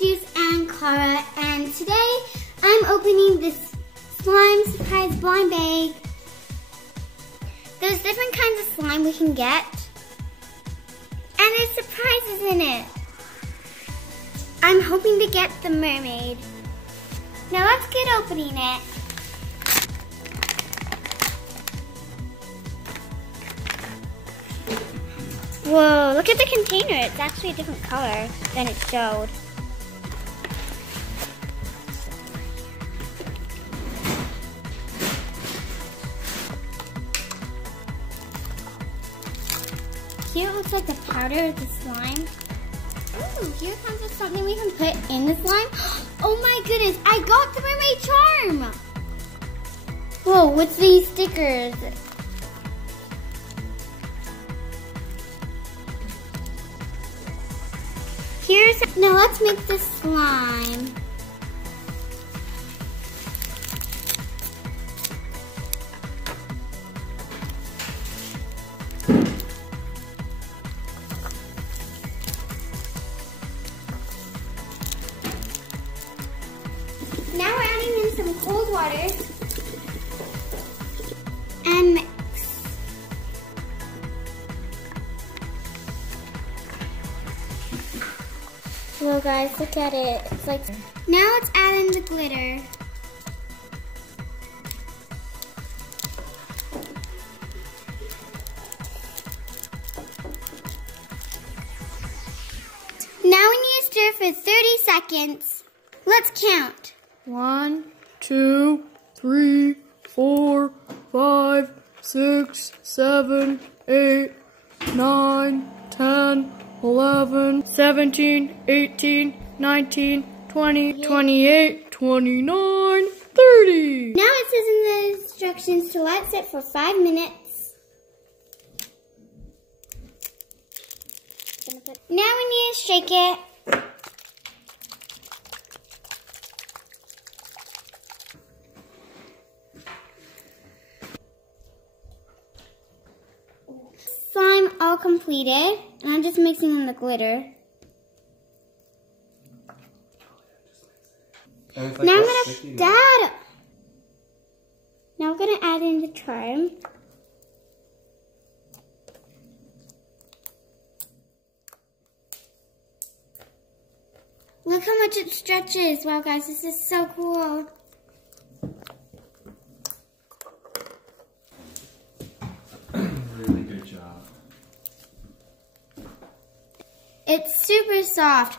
Juice and Cara, and today I'm opening this slime surprise blind bag. There's different kinds of slime we can get, and there's surprises in it. I'm hoping to get the mermaid. Now let's get opening it. Whoa, look at the container. It's actually a different color than it showed. Here it looks like the powder of the slime. Ooh, here comes with something we can put in the slime. Oh my goodness, I got the mermaid charm! Whoa, what's these stickers? Now let's make the slime. Now we're adding in some cold water and mix. Well guys, look at it. It's like, now let's add in the glitter. Now we need to stir for 30 seconds. Let's count. 1, 2, 3, 4, 5, 6, 7, 8, 9, 10, 11, 17, 18, 19, 20, 28, 29, 30. Now it says in the instructions to let sit for 5 minutes. Now we need to shake it. Slime all completed, and I'm just mixing in the glitter. Now I'm gonna add in the charm. Look how much it stretches. Wow guys, this is so cool. Really good job. It's super soft.